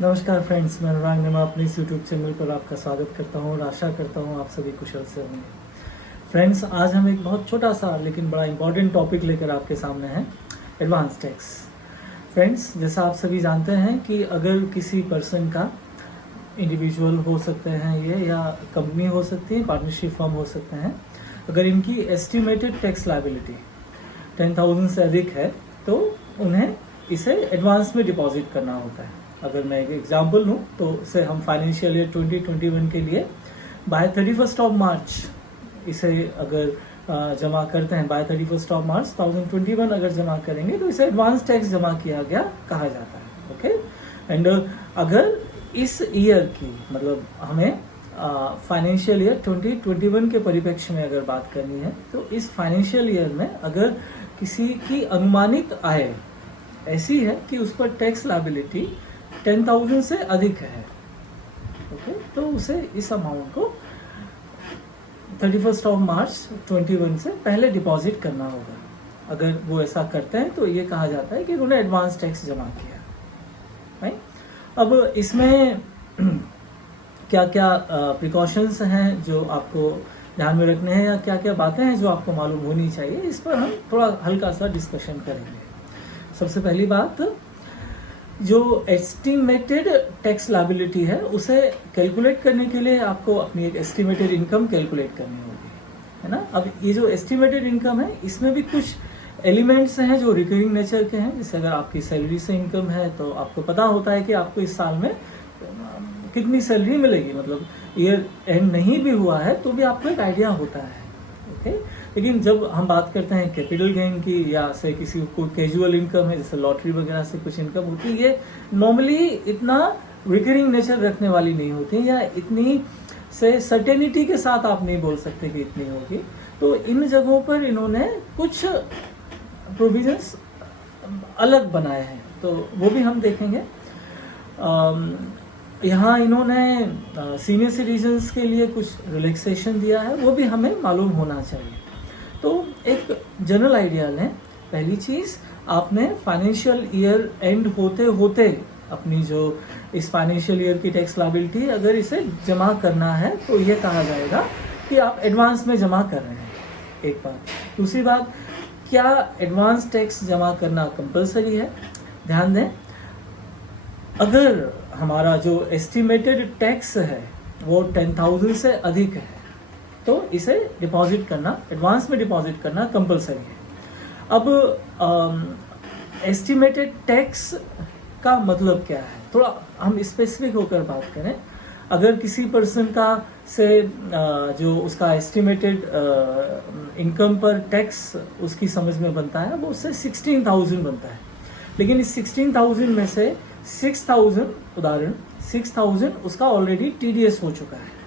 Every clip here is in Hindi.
नमस्कार फ्रेंड्स, मैं अनुराग नेमा अपने इस यूट्यूब चैनल पर आपका स्वागत करता हूँ और आशा करता हूँ आप सभी कुशल से होंगे। फ्रेंड्स, आज हम एक बहुत छोटा सा लेकिन बड़ा इम्पॉर्टेंट टॉपिक लेकर आपके सामने हैं, एडवांस टैक्स। फ्रेंड्स, जैसा आप सभी जानते हैं कि अगर किसी पर्सन का, इंडिविजुअल हो सकते हैं ये, या कंपनी हो सकती है, पार्टनरशिप फर्म हो सकते हैं, अगर इनकी एस्टिमेटेड टैक्स लायबिलिटी 10,000 से अधिक है तो उन्हें इसे एडवांस में डिपॉजिट करना होता है। अगर मैं एक एग्जांपल लूँ तो इसे हम फाइनेंशियल ईयर 2021 के लिए बाय 31 ऑफ मार्च इसे अगर जमा करते हैं, बाय 31 ऑफ मार्च 2021 अगर जमा करेंगे तो इसे एडवांस टैक्स जमा किया गया कहा जाता है। ओके, एंड अगर इस ईयर की, मतलब हमें फाइनेंशियल ईयर 2021 के परिप्रेक्ष्य में अगर बात करनी है तो इस फाइनेंशियल ईयर में अगर किसी की अनुमानित आय ऐसी है कि उस पर टैक्स लायबिलिटी 10,000 से अधिक है, ओके, तो उसे इस अमाउंट को 31 ऑफ मार्च 21 से पहले डिपॉजिट करना होगा। अगर वो ऐसा करते हैं तो ये कहा जाता है कि उन्होंने एडवांस टैक्स जमा किया। राइट, अब इसमें क्या क्या प्रिकॉशंस हैं जो आपको ध्यान में रखने हैं, या क्या क्या बातें हैं जो आपको मालूम होनी चाहिए, इस पर हम थोड़ा हल्का सा डिस्कशन करेंगे। सबसे पहली बात, जो एस्टिमेटेड टैक्स लायबिलिटी है उसे कैलकुलेट करने के लिए आपको अपनी एक एस्टिमेटेड इनकम कैलकुलेट करनी होगी, है ना। अब ये जो एस्टिमेटेड इनकम है इसमें भी कुछ एलिमेंट्स हैं जो रिकरिंग नेचर के हैं। जैसे अगर आपकी सैलरी से इनकम है तो आपको पता होता है कि आपको इस साल में कितनी सैलरी मिलेगी, मतलब ईयर एंड नहीं भी हुआ है तो भी आपको एक आइडिया होता है। ओके, लेकिन जब हम बात करते हैं कैपिटल गेन की, या से किसी को कैजुअल इनकम है, जैसे लॉटरी वगैरह से कुछ इनकम होती है, ये नॉर्मली इतना रिकरिंग नेचर रखने वाली नहीं होती, या इतनी से सर्टेनिटी के साथ आप नहीं बोल सकते कि इतनी होगी। तो इन जगहों पर इन्होंने कुछ प्रोविजंस अलग बनाए हैं, तो वो भी हम देखेंगे। यहाँ इन्होंने सीनियर सिटीजन्स के लिए कुछ रिलैक्सेशन दिया है, वो भी हमें मालूम होना चाहिए। तो एक जनरल आइडिया लें। पहली चीज़, आपने फाइनेंशियल ईयर एंड होते होते अपनी जो इस फाइनेंशियल ईयर की टैक्स लायबिलिटी अगर इसे जमा करना है तो ये कहा जाएगा कि आप एडवांस में जमा कर रहे हैं, एक बात। दूसरी बात, क्या एडवांस टैक्स जमा करना कंपलसरी है? ध्यान दें, अगर हमारा जो एस्टिमेटेड टैक्स है वो 10,000 से अधिक है तो इसे डिपॉजिट करना, एडवांस में डिपॉजिट करना कंपलसरी है। अब एस्टिमेटेड टैक्स का मतलब क्या है, थोड़ा हम स्पेसिफिक होकर बात करें। अगर किसी पर्सन का से जो उसका एस्टिमेटेड इनकम पर टैक्स उसकी समझ में बनता है वो उससे 16,000 बनता है, लेकिन इस 16,000 में से 6,000, उदाहरण 6,000 उसका ऑलरेडी टीडीएस हो चुका है,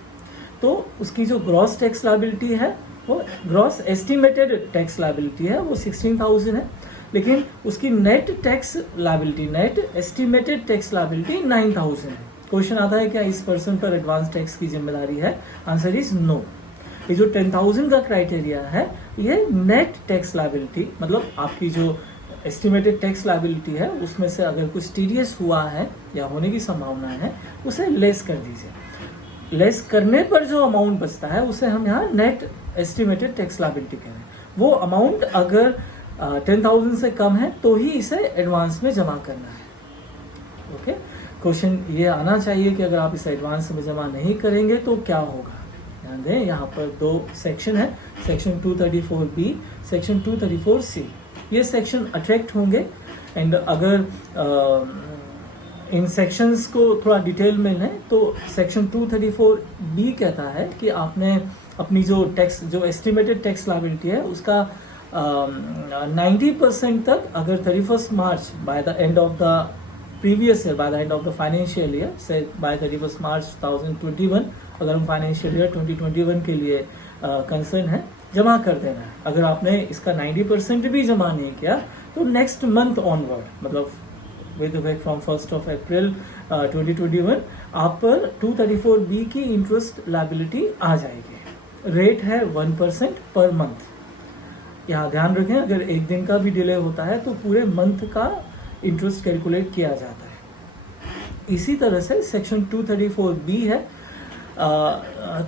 तो उसकी जो ग्रॉस टैक्स लायबिलिटी है, वो ग्रॉस एस्टिमेटेड टैक्स लायबिलिटी है, वो 16,000 है, लेकिन उसकी net tax liability, net estimated tax liability 9,000 है। क्वेश्चन आता है क्या इस पर्सन पर एडवांस टैक्स की जिम्मेदारी है? Answer is no. ये जो 10,000 का क्राइटेरिया है ये नेट टैक्स लायबिलिटी, मतलब आपकी जो एस्टिमेटेड टैक्स लायबिलिटी है उसमें से अगर कुछ टीडीएस हुआ है या होने की संभावना है उसे लेस कर दीजिए। लेस करने पर जो अमाउंट बचता है उसे हम यहाँ नेट एस्टिमेटेड टैक्स लायबिलिटी कह रहे हैं। वो अमाउंट अगर 10,000 से कम है तो ही इसे एडवांस में जमा करना है। ओके, क्वेश्चन ये आना चाहिए कि अगर आप इसे एडवांस में जमा नहीं करेंगे तो क्या होगा। ध्यान दें, यहाँ पर दो सेक्शन है, सेक्शन 234B, सेक्शन 234C। ये सेक्शन अट्रैक्ट होंगे, एंड अगर इन सेक्शंस को थोड़ा डिटेल में लें तो सेक्शन 234B कहता है कि आपने अपनी जो टैक्स, जो एस्टिमेटेड टैक्स लायबिलिटी है उसका 90% तक अगर 31 March by the end of the previous year, by the end of the financial year, से बाय 31 मार्च 2021, अगर हम फाइनेंशियल ईयर 2021 के लिए कंसर्न है, जमा कर देना है। अगर आपने इसका 90% भी जमा नहीं किया तो नेक्स्ट मंथ ऑनवर्ड, मतलब विद इफेक्ट फ्रॉम 1 अप्रैल 2021 आप पर 234B की इंटरेस्ट लायबिलिटी आ जाएगी। रेट है 1% पर मंथ। यहाँ ध्यान रखें, अगर एक दिन का भी डिले होता है तो पूरे मंथ का इंटरेस्ट कैलकुलेट किया जाता है। इसी तरह से सेक्शन 234B है,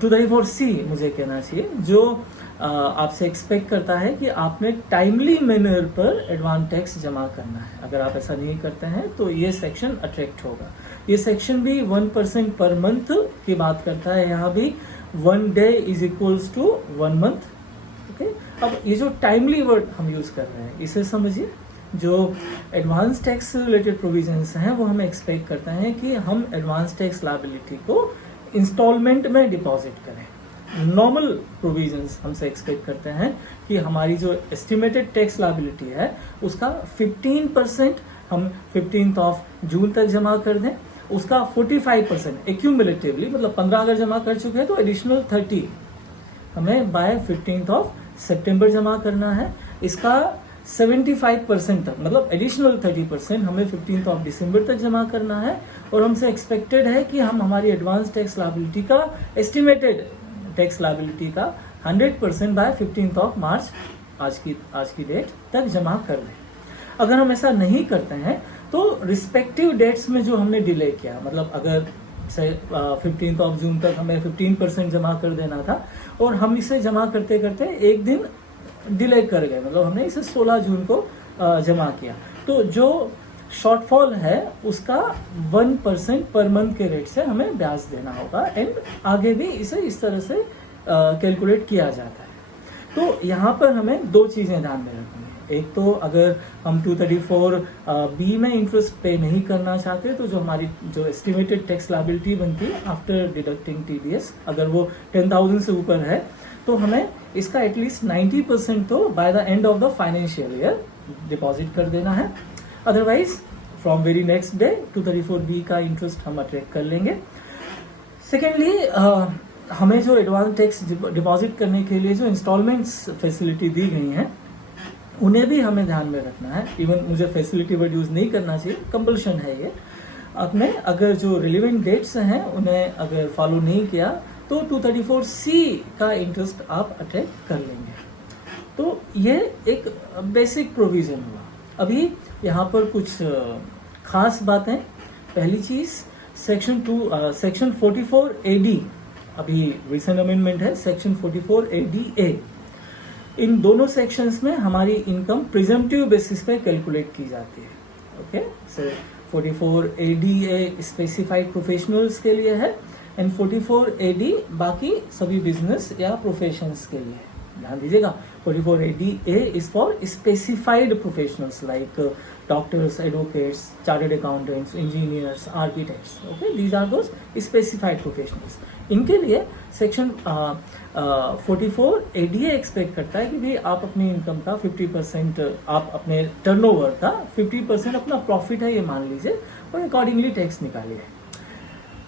234C मुझे कहना चाहिए, जो आपसे एक्सपेक्ट करता है कि आपने टाइमली मैनर पर एडवांस टैक्स जमा करना है। अगर आप ऐसा नहीं करते हैं तो ये सेक्शन अट्रैक्ट होगा। ये सेक्शन भी 1% पर मंथ की बात करता है, यहाँ भी 1 day is equals to 1 month. Okay, अब ये जो टाइमली वर्ड हम यूज कर रहे हैं इसे समझिए। जो एडवांस टैक्स रिलेटेड प्रोविजंस हैं वो हमें एक्सपेक्ट करते हैं कि हम एडवांस टैक्स लायबिलिटी को इंस्टॉलमेंट में डिपॉजिट करें। नॉर्मल प्रोविजंस हमसे एक्सपेक्ट करते हैं कि हमारी जो एस्टिमेटेड टैक्स लायबिलिटी है उसका 15% हम 15th ऑफ जून तक जमा कर दें, उसका 45% एक्यूमुलेटिवली, मतलब 15 अगर जमा कर चुके हैं तो एडिशनल 30 हमें बाय 15th ऑफ सितंबर जमा करना है। इसका 75% तक, मतलब एडिशनल 30% हमें 15th ऑफ दिसंबर तक जमा करना है। और हमसे एक्सपेक्टेड है कि हम हमारी एडवांस टैक्स लायबिलिटी का, एस्टिमेटेड टैक्स लायबिलिटी का 100% बाय 15th ऑफ मार्च, आज की डेट तक जमा कर दें। अगर हम ऐसा नहीं करते हैं तो रिस्पेक्टिव डेट्स में जो हमने डिले किया, मतलब अगर से 15th ऑफ जून तक हमें 15% जमा कर देना था और हम इसे जमा करते करते एक दिन डिले कर गए, मतलब हमने इसे 16 जून को जमा किया, तो जो शॉर्टफॉल है उसका 1% पर मंथ के रेट से हमें ब्याज देना होगा। एंड आगे भी इसे इस तरह से कैलकुलेट किया जाता है। तो यहाँ पर हमें दो चीज़ें ध्यान में रखनी है। एक तो अगर हम 234B में इंटरेस्ट पे नहीं करना चाहते तो जो हमारी जो एस्टिमेटेड टैक्स लायबिलिटी बनती है आफ्टर डिडक्टिंग TDS, अगर वो 10,000 से ऊपर है तो हमें इसका एटलीस्ट 90% तो bye the end of the financial year deposit कर देना है। Otherwise from very next day 234B का इंटरेस्ट हम अट्रैक्ट कर लेंगे। सेकेंडली, हमें जो एडवांस टैक्स डिपॉजिट करने के लिए जो इंस्टॉलमेंट्स फैसिलिटी दी गई हैं उन्हें भी हमें ध्यान में रखना है। इवन मुझे फैसिलिटी वर्ड यूज नहीं करना चाहिए, कंपल्शन है ये। आपने अगर जो रिलेवेंट डेट्स हैं उन्हें अगर फॉलो नहीं किया तो 234C का इंटरेस्ट आप अट्रैक्ट कर लेंगे। तो ये एक बेसिक प्रोविजन हुआ। अभी यहाँ पर कुछ खास बातें। पहली चीज, सेक्शन 44AD, अभी रिसेंट अमेंडमेंट है, सेक्शन 44ADA। इन दोनों सेक्शंस में हमारी इनकम प्रिजम्पटिव बेसिस पे कैलकुलेट की जाती है। ओके, सो 44ADA स्पेसिफाइड प्रोफेशनल्स के लिए है एंड 44AD बाकी सभी बिजनेस या प्रोफेशंस के लिए। ध्यान दीजिएगा, 44ADA is for specified professionals like doctors, advocates, chartered accountants, engineers, architects. Okay, these are those specified professionals. इनके लिए सेक्शन 44ADA एक्सपेक्ट करता है कि भाई आप अपनी इनकम का 50%, आप अपने टर्नओवर का 50% अपना प्रॉफिट है ये मान लीजिए और अकॉर्डिंगली टैक्स निकालिए।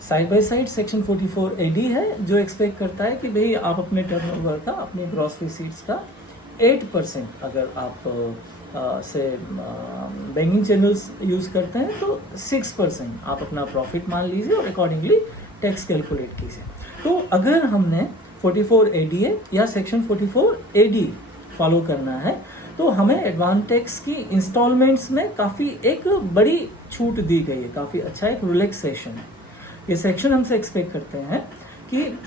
Side by side section 44AD है जो एक्सपेक्ट करता है कि भाई आप अपने टर्नओवर का, अपने ग्रॉस रिसीट्स का 8%, अगर आप से बैंकिंग चैनल्स यूज करते हैं तो 6% आप अपना प्रॉफिट मान लीजिए और अकॉर्डिंगली टैक्स कैलकुलेट कीजिए। तो अगर हमने 44ADA या सेक्शन 44AD फॉलो करना है तो हमें एडवांस टैक्स की इंस्टॉलमेंट्स में काफ़ी एक बड़ी छूट दी गई है, काफ़ी अच्छा एक रिलैक्सेशन है। ये सेक्शन हमसे एक्सपेक्ट करते हैं कि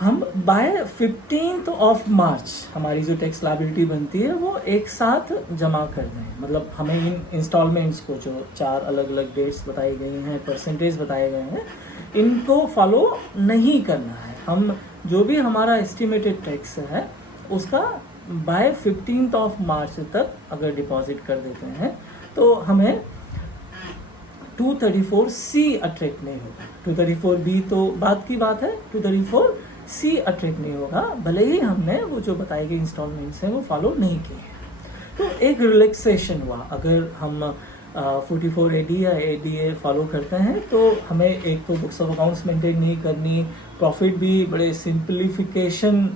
हम बाय 15th ऑफ मार्च हमारी जो टैक्स लायबिलिटी बनती है वो एक साथ जमा कर दें। मतलब हमें इन इंस्टॉलमेंट्स को, जो 4 अलग अलग डेट्स बताई गई हैं, परसेंटेज बताए गए हैं, इनको फॉलो नहीं करना है। हम जो भी हमारा एस्टिमेटेड टैक्स है उसका बाय 15th ऑफ मार्च तक अगर डिपॉजिट कर देते हैं तो हमें 234C अट्रैक्ट नहीं होगा। 234B तो बात की बात है, 234C अट्रैक्ट नहीं होगा, भले ही हमने वो जो बताई गई इंस्टॉलमेंट्स हैं वो फॉलो नहीं किए हैं। तो एक रिलैक्सेशन हुआ। अगर हम 44AD या ADA फॉलो करते हैं तो हमें एक तो बुक्स ऑफ अकाउंट्स मेंटेन नहीं करनी, प्रॉफिट भी बड़े सिंप्लीफिकेशन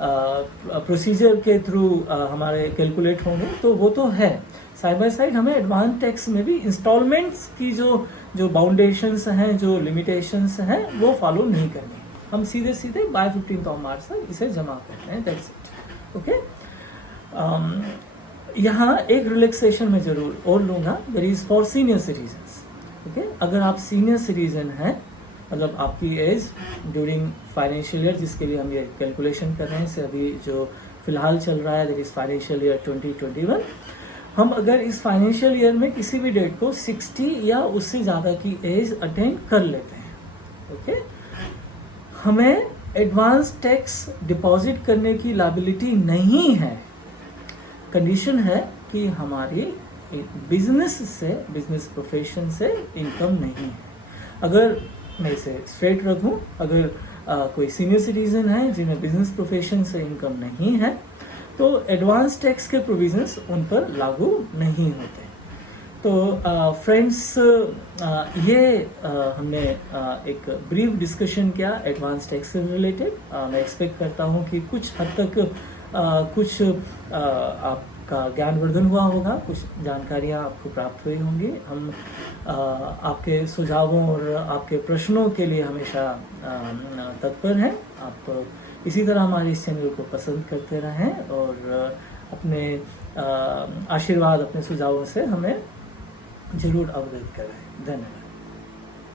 प्रोसीजर के थ्रू हमारे कैलकुलेट होंगे, तो वो तो है। साइड बाय साइड हमें एडवांस टैक्स में भी इंस्टॉलमेंट्स की जो बाउंडेशंस हैं, जो लिमिटेशंस हैं, वो फॉलो नहीं करनी। हम सीधे सीधे बाय 15th ऑफ मार्च तक इसे जमा करते हैं, दैट्स इट। ओके, यहाँ एक रिलैक्सेशन में जरूर और लूँगा, that is for senior citizens. Okay अगर आप सीनियर सिटीजन हैं, मतलब आपकी एज ड्यूरिंग फाइनेंशियल ईयर जिसके लिए हम ये कैलकुलेशन कर रहे हैं, से अभी जो फिलहाल चल रहा है दैट इज फाइनेंशियल ईयर 2021, हम अगर इस फाइनेंशियल ईयर में किसी भी डेट को 60 या उससे ज़्यादा की एज अटेंड कर लेते हैं, ओके हमें एडवांस टैक्स डिपॉजिट करने की लायबिलिटी नहीं है। कंडीशन है कि हमारी बिजनेस प्रोफेशन से इनकम नहीं है। अगर मैं इसे स्ट्रेट रखूं, अगर कोई सीनियर सिटीजन है जिन्हें बिजनेस प्रोफेशन से इनकम नहीं है तो एडवांस टैक्स के प्रोविजंस उन पर लागू नहीं होते। तो फ्रेंड्स ये हमने एक ब्रीफ डिस्कशन किया एडवांस टैक्स से रिलेटेड। मैं एक्सपेक्ट करता हूँ कि कुछ हद तक कुछ आपका ज्ञानवर्धन हुआ होगा, कुछ जानकारियाँ आपको प्राप्त हुई होंगी। हम आपके सुझावों और आपके प्रश्नों के लिए हमेशा तत्पर हैं। आप इसी तरह हमारे इस चैनल को पसंद करते रहें और अपने आशीर्वाद, अपने सुझावों से हमें जरूर अवगत करें। धन्यवाद।